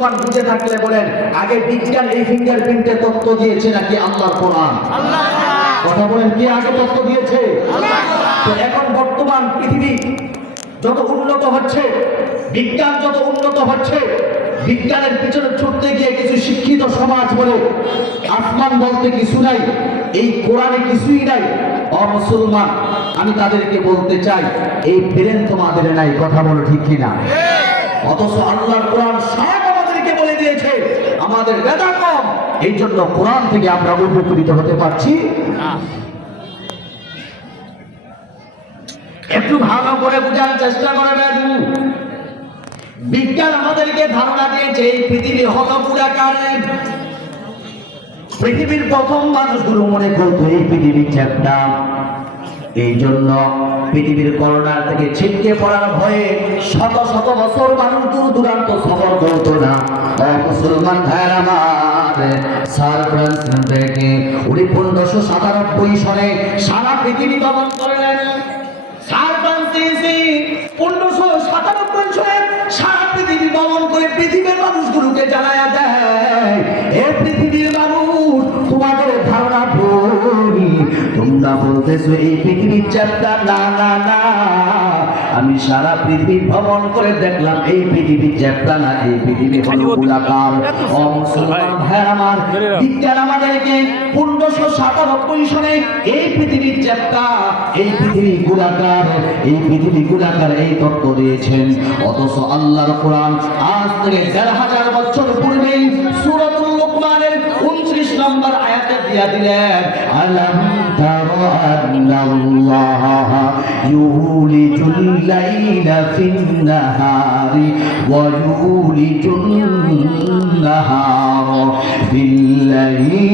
মুসলমান বুঝে থাকলে বলেন, আগে বিজ্ঞান এই ফিঙ্গারপ্রিন্টের তত্ত্ব দিয়েছে নাকি আল্লাহর কোরআন? আল্লাহ। কথা বলেন, কে আগে তত্ত্ব দিয়েছে? আল্লাহ। তো এখন বর্তমান পৃথিবী যত উন্নত হচ্ছে, বিজ্ঞান যত উন্নত হচ্ছে, বিজ্ঞানের পিছনে ছুটতে গিয়ে কিছু শিক্ষিত সমাজ বলে আসমান বলতে কিছু নাই, এই কোরআনে কিছুই নাই। অমুসলমান, আমি তাদেরকে বলতে চাই, এই ব্রেন তোমাদের নাই। কথা বলো ঠিক কিনা? অথচ আল্লাহর কোরআন সব আমাদেরকে বলে দিয়েছে, আমাদের মেধা কম, এই জন্য কোরআন থেকে আমরা উপকৃত হতে পারছি। একটু ভালো করে বোঝার চেষ্টা করবেন। বিজ্ঞান আমাদেরকে ধারণা দিয়েছে এই পৃথিবী হলো গোলাকার। পৃথিবীর প্রথম মানুষগুলো মনে করতো এই পৃথিবী চ্যাপ্টা, এই জন্য পৃথিবীর করোনার থেকে ছিটকে পড়ার ভয়ে শত শত বছর মানুষ দূর দূরান্ত সফর করতো না। মুসলমান ভাইয়ের আমার, স্যার ফ্রান্সিস বেকে 1597 সনে সারা পৃথিবী ভ্রমণ করলেন। স্যার ফ্রান্সিস 1597 সনে সারা পৃথিবী ভ্রমণ করে পৃথিবীর মানুষগুলোকে জানায়া দেয়, এ পৃথিবীর মানুষ, তোমাদের ধারণা ভুল, তোমরা বলতেছো এই পৃথিবীর চ্যাপ্টা। না না না, আমি সারা পৃথিবী ভ্রমণ করে দেখলাম এই পৃথিবীর চ্যাপ্টা না, এই পৃথিবী হলো গোলাকার। মুসলমান ভাইয়ের আমার, বিজ্ঞান আমাদেরকে 1597 সনে এই পৃথিবীর চ্যাপ্টা, এই পৃথিবী গোলাকার, এই পৃথিবী গোলাকার এই তত্ত্ব দিয়েছেন। অথচ আল্লাহর কোরআন আজ থেকে 1000 বছর পূর্বে সূরাতুল লুকমানের 29 নম্বর আয়াতে দিয়া দিলেন, আলাম তারা আন্নাল্লাহ ইউলিজুল লাইলা ফিন নাহারি ওয়া ইউলিজুন নাহারা বিল লাইলি।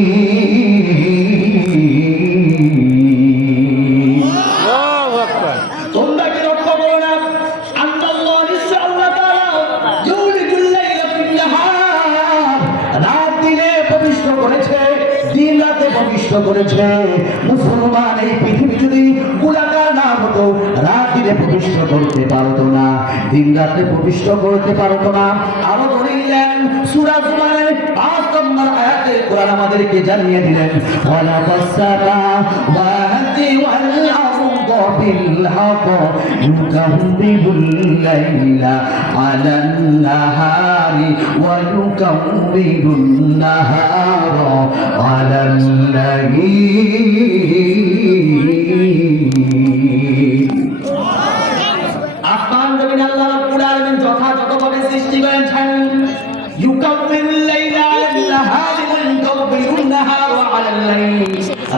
তোমরা কি লক্ষ্য করো না, আল্লাহ নিশ্চয় আল্লাহ তাআলা ইউলিজুল লাইলা ফিন নাহার, রাত দিনে প্রবিষ্ট করেছে, দিন রাতে প্রবিষ্ট করেছে। মুসলমান, এই পৃথিবী যদি গোলাকার না হতো, রাত দিনে প্রবিষ্ট করতে পারতো না, দিন রাতে প্রবিষ্ট করতে পারতো না। আরো বলিলেন সূরা জুমারের 5 নম্বর আয়াতে কোরআন আমাদেরকে জানিয়ে দিলেন, ওয়ালা বাসারা ওয়াতি ওয়াল আরদা বিল হক ইউকাউবিবুল লাইলা আলান নাহারি ওয়া ইউকাউবিবুন নাহারা আলাল লাইলি। আসমান জমিন আল্লাহ রাব্বুল আলামিন যথাযথভাবে সৃষ্টি করেছেন। ইউকাউবিবুল লাইলা আলান নাহারি ওয়া ইউকাউবিবুন নাহারা আলাল লাইলি,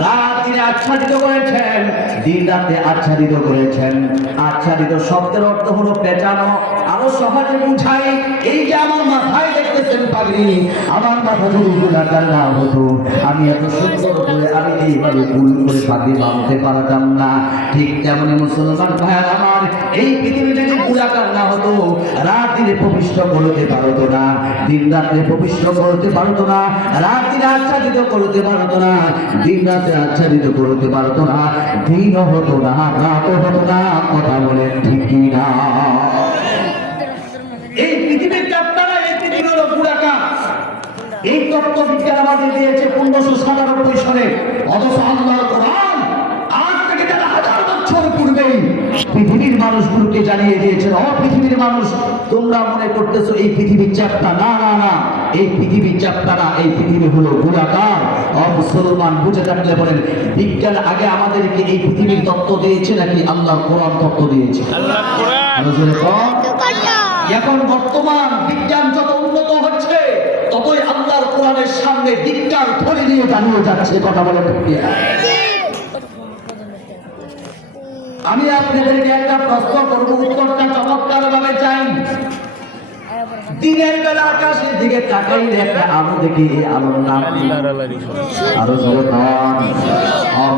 রাত দিনে আচ্ছাদিত করেছেন, দিন রাতে আচ্ছাদিত করেছেন। আচ্ছাদিত শব্দের অর্থ হলো পেঁচানো। আরো সহজে বুঝাই, এই যে আমার মাথায় দেখতেছেন পাগড়ি, আমার মাথা যদি গোলাকার না হতো, আমি এত সুন্দর করে আমি এইভাবে ভুল করে পাগড়ি বাঁধতে পারতাম না। ঠিক তেমনি মুসলমান ভাইয়ের আমার, এই পৃথিবী যদি গোলাকার না হতো, রাত দিনে প্রবিষ্ট করতে পারতো না, দিন রাতে প্রবিষ্ট করতে পারতো না, রাত দিনে আচ্ছাদিত করতে পারতো না, দিন রাতে আচ্ছাদিত করতে পারতো না, দিনও হতো না, রাতও হতো না। কথা বলেন ঠিক কি না? এই পৃথিবীর চ্যাপ্টার, এই পৃথিবী হলো গোলাকার, এই তত্ত্ব বিজ্ঞান আমাদের দিয়েছে 1597 সনে। অথচ আল্লাহর কোরআন আজ থেকে 1000 বছর পূর্বেই পৃথিবীর মানুষগুলোকে জানিয়ে দিয়েছেন, ও পৃথিবীর মানুষ, তোমরা মনে করতেছো এই পৃথিবীর চ্যাপ্টা। না না না, এই পৃথিবীর চ্যাপ্টা না, এই পৃথিবী হলো গোলাকার। মুসলমান বুঝে থাকলে বলেন, বিজ্ঞান আগে আমাদেরকে এই পৃথিবীর তত্ত্ব দিয়েছে নাকি আল্লাহর কোরআন তত্ত্ব দিয়েছে? আল্লাহর কোরআন। এখন বর্তমান বিজ্ঞান যত উন্নত হচ্ছে, ততই আল্লাহর কোরআনের সামনে বিজ্ঞান ধরে নিয়ে দাঁড়িয়ে যাচ্ছে। কথা বলে আমি আপনাদেরকে একটা প্রশ্ন করবো, উত্তরটা চমৎকার ভাবে চাই। দিনের বেলা আকাশের দিকে তাকাইলে একটা আলো দেখি, এই আলোর নাম আরো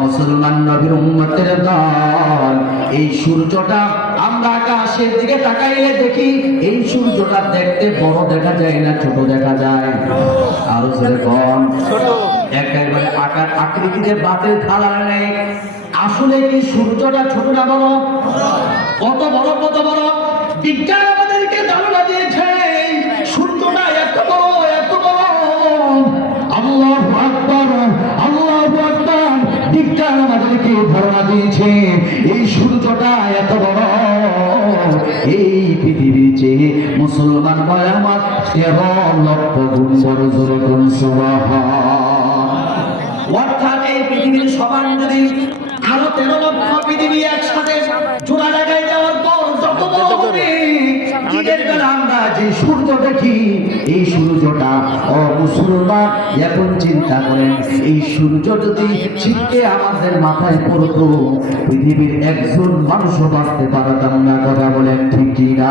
মুসলমান নবীর উম্মতের দল, এই সূর্যটা আমরা আকাশের দিকে তাকাইলে দেখি, এই সূর্যটা দেখতে বড় দেখা যায় না ছোট দেখা যায়? আরো ছোট, একেবারে আকার আকৃতিতে বাতের ধারা নেই। আসলে কি সূর্যটা ছোট না বড়? কত বড়, কত বড়! বিজ্ঞান আমাদেরকে ধারণা দিয়েছে সূর্যটা এত দিয়েছে এই সূর্যটা এত বড়, এই পৃথিবীর চেয়ে মুসলমান ভাই আমার 13 লক্ষ গুণ বড়। জোরে বলুন সুবহান। অর্থাৎ এই পৃথিবীর সমান যদি আরো 13 লক্ষ পৃথিবী একসাথে জোড়া লাগাই দেওয়ার পর যত বড় হবে, দিনের বেলা আমরা যে সূর্য দেখি এই সূর্যটা ও মুসলমান এখন চিন্তা করেন, এই সূর্য যদি ছিটকে আমাদের মাথায় পড়তো পৃথিবীর একজন মানুষও বাঁচতে পারতাম না। কথা বলেন ঠিক কিনা?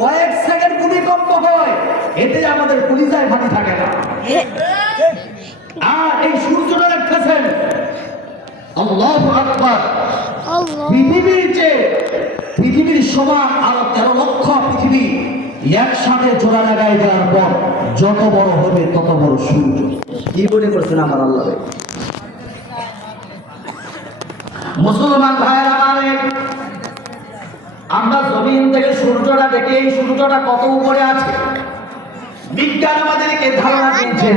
কয়েক সেকেন্ড ভূমিকম্প হয়, এতে আমাদের কলিজায় পানি থাকে না। আর এই সূর্যটা দেখতেছেন, আল্লাহু আকবার, পৃথিবীর সমান আরো 13 লক্ষ পৃথিবী একসাথে জোড়া লাগাই দেওয়ার পর যত বড় হবে তত বড় সূর্য। কি মনে করছেন আমার আল্লাহ? মুসলমান ভাইয়েরা আমার, আমরা জমিন থেকে সূর্যটা দেখে এই সূর্যটা কত উপরে আছে, বিজ্ঞান আমাদেরকে ধারণা দিচ্ছে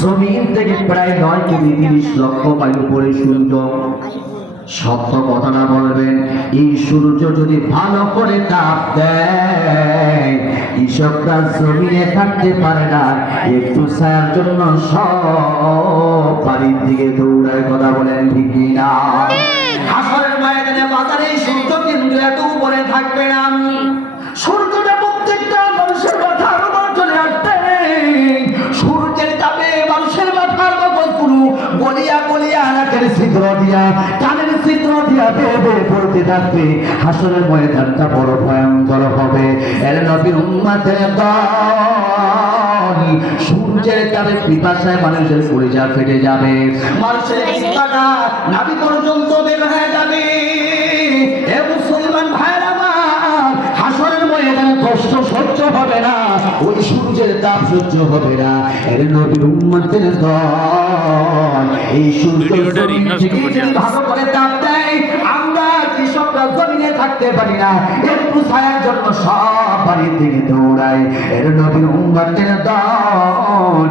জমিন থেকে প্রায় 9 কোটি 30 লক্ষ মাইল উপরে সূর্য। সত্য কথাটা বলবেন, এই সূর্য যদি ভালো করে তাপ দেয় কৃষকরা জমিনে থাকতে পারে না, একটু ছায়ার জন্য সব বাড়ির দিকে দৌড়ায়। কথা বলেন ঠিক কিনা? হাসরের ময়দানে বাজারে সূর্য কিন্তু এত উপরে থাকবে না। সূর্যটা প্রত্যেকটা মানুষের মাথার উপর চলে আসবে। সূর্যের তাপে মানুষের মাথার মগজগুলো গলিয়া গলিয়া নাকের ছিদ্র দিয়া কানের ছিদ্র দিয়া বেয়ে বেয়ে পড়তে থাকবে। হাসরের ময়দানটা বড় ভয়ঙ্কর হবে। এর নবীর উম্মতের দল, সূর্যের তাপে পিপাসায় মানুষের কলিজা ফেটে যাবে, মানুষের চিন্তাটা নাভি পর্যন্ত বের হয়ে যাবে। এ মুসলমান ভাইরা আমার, হাসরের ময়দানে কষ্ট সহ্য হবে না, ওই সূর্যের তাপ সহ্য হবে না। এর নবীর উম্মতের দল, এই সূর্য ভালো করে তাপ দেয়, আমরা কৃষকরা জমিনে থাকতে পারি না, একটু ছায়ার জন্য সব বাড়ির দিকে দৌড়াই। এর নবীর উম্মতের দল,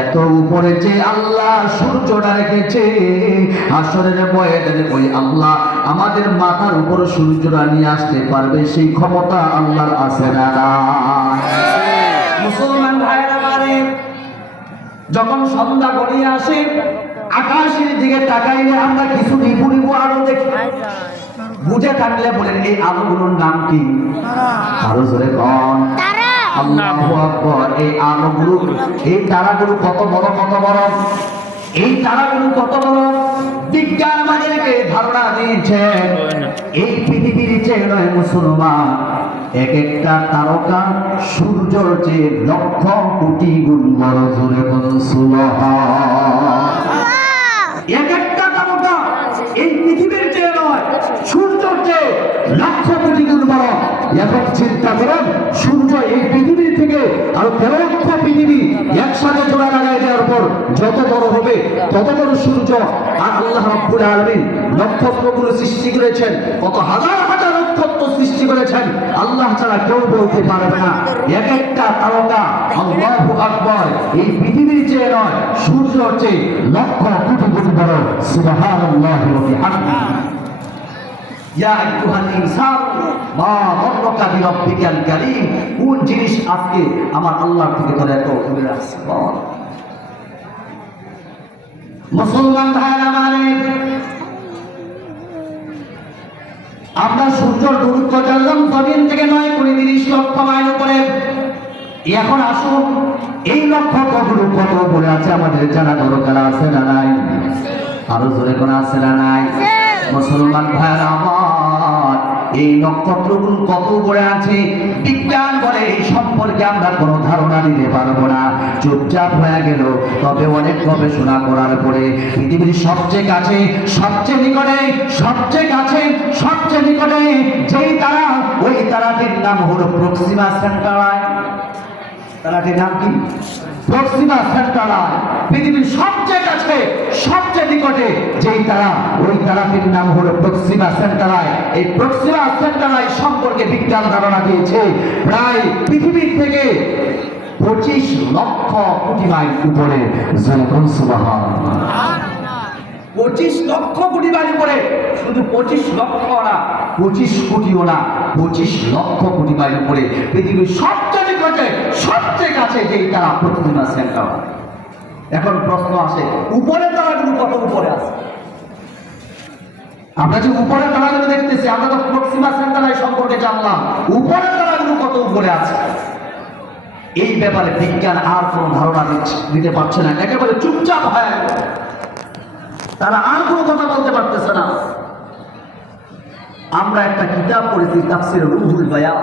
এত উপরে যে আল্লাহ সূর্যটা রেখেছে, হাসরের ময়দানে ওই আল্লাহ আমাদের মাথার উপর সূর্যটা নিয়ে আসতে পারবে, সেই ক্ষমতা আল্লাহর আছে না? মুসলমান ভাইরা আমারে, যখন সন্ধ্যা গড়িয়ে আসে আকাশের দিকে তাকাইলে আমরা কিছু নিবু নিবু আলো দেখি। বুঝে থাকলে বলেন এই আলোগুলোর নাম কি? আরো জোরে কোন? আল্লাহু আকবার। এই আলোগুলো, এই তারাগুলো কত বড়, কত বড়, এই তারাগুলো কত বড়! বিজ্ঞান আমাদেরকে ধারণা দিয়েছে এই পৃথিবীর চেয়ে নয় মুসলমান, এক একটা তারকা সূর্যর চেয়ে লক্ষ কোটি গুণ বড়। জোরে বলুন সুবহান। এক একটা তারকা এই পৃথিবীর চেয়ে নয়, সূর্যর চেয়ে লক্ষ কোটি গুণ বড়। এখন চিন্তা করেন, সূর্য এই পৃথিবী থেকে আর 13 লক্ষ পৃথিবী একসাথে জোড়া লাগাই দেওয়ার পর যত বড় হবে তত বড় সূর্য। আর আল্লাহ রাব্বুল আলামিন নক্ষত্রগুলো সৃষ্টি করেছেন, কত হাজার হাজার নক্ষত্র সৃষ্টি করেছেন, আল্লাহ ছাড়া কেউ বলতে পারবে না। এক একটা তারকা, আল্লাহু আকবার, এই পৃথিবীর চেয়ে নয়, সূর্যর চেয়ে লক্ষ কোটি গুণ বড়। সুবহানাল্লাহি ওয়া বিহামদিহি। ইয়া আইয়ুহাল ইনসান মা গাররাকা বিরাব্বিকাল কারীম। কোন জিনিস আজকে আমার আল্লাহর থেকে তোর এত দূরে আছে? বল। মুসলমান ভাইরা আমার, আমরা সূর্যের দূরত্ব জানলাম জমিন থেকে 9 কোটি 30 লক্ষ মাইল উপরে। এখন আসুন, এই নক্ষত্রগুলো কত উপরে আছে আমাদের জানা দরকার আছে না নাই? আরো জোরে কোন আছে না নাই? মুসলমান ভাইরা আমার, এই নক্ষত্রগুলো কত উপরে আছে বিজ্ঞান বলে এই সম্পর্কে আমরা কোনো ধারণা দিতে পারবো না, চুপচাপ হয়ে গেল। তবে অনেক গবেষণা করার পরে পৃথিবীর সবচেয়ে কাছে, সবচেয়ে নিকটে, সবচেয়ে কাছে, সবচেয়ে নিকটে যেই তারা, ওই তারাটির নাম হলো প্রক্সিমা সেন্টারাই। তারাটির নাম কি? Proxima Centauri. পৃথিবীর সবচেয়ে কাছে, সবচেয়ে নিকটে যেই তারা, ওই তারাটির নাম হলো প্রক্সিমা সেন্টারাই। এই প্রক্সিমা সেন্টারাই সম্পর্কে বিজ্ঞান ধারণা দিয়েছে প্রায় পৃথিবীর থেকে 25 লক্ষ কোটি মাইল উপরে। সুবহানাল্লাহ। 25 লক্ষ কোটি বাড়ি করে, শুধু 25 লক্ষ না, 25 কোটিও না, 25 লক্ষ কোটি বাড়ি করে পৃথিবীর সবচেয়ে কাছে যেই তারা প্রতিদিন সেন্টার। এখন প্রশ্ন আসে, উপরে তারাগুলো কত উপরে আছে? আমরা যে উপরে তারাগুলো দেখতেছি, আমরা তো প্রক্সিমা সেন্টার সম্পর্কে জানলাম, উপরে তারাগুলো কত উপরে আছে এই ব্যাপারে বিজ্ঞান আর কোনো ধারণা দিতে পারছে না, একেবারে চুপচাপ হয়ে গেল, তারা আর কোনো কথা বলতে পারতেছে না। আমরা একটা কিতাব পড়েছি, তাফসিরে রুহুল বয়ান।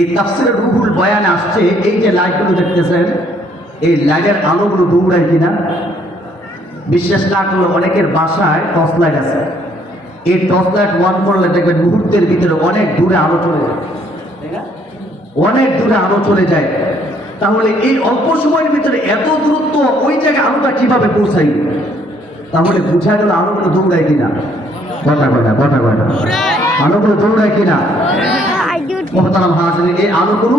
এই তাফসিরে রুহুল বয়ানে আসছে, এই যে লাইটগুলো দেখতেছেন, এই লাইটের আলোগুলো দৌড়ায় কিনা বিশ্বাস না করলে অনেকের বাসায় টর্চ লাইট আছে, এই টর্চ লাইট অন করলে দেখবেন মুহূর্তের ভিতরে অনেক দূরে আলো চলে যায়, অনেক দূরে আলো চলে যায়। তাহলে এই অল্প সময়ের ভিতরে এত দূরত্ব, ওই জায়গায় আলোটা কিভাবে পৌঁছাই? তাহলে বুঝা গেল আলোগুলো দৌড়ায় কিনা, কথা আলোগুলো দৌড়ায় কিনা। মোহতারাম হাজিরিন, এই আলোগুলো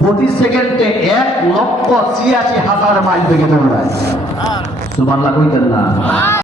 প্রতি সেকেন্ডে 1,86,000 মাইল থেকে দৌড়ায়। সুবহানাল্লাহ কইতেন না?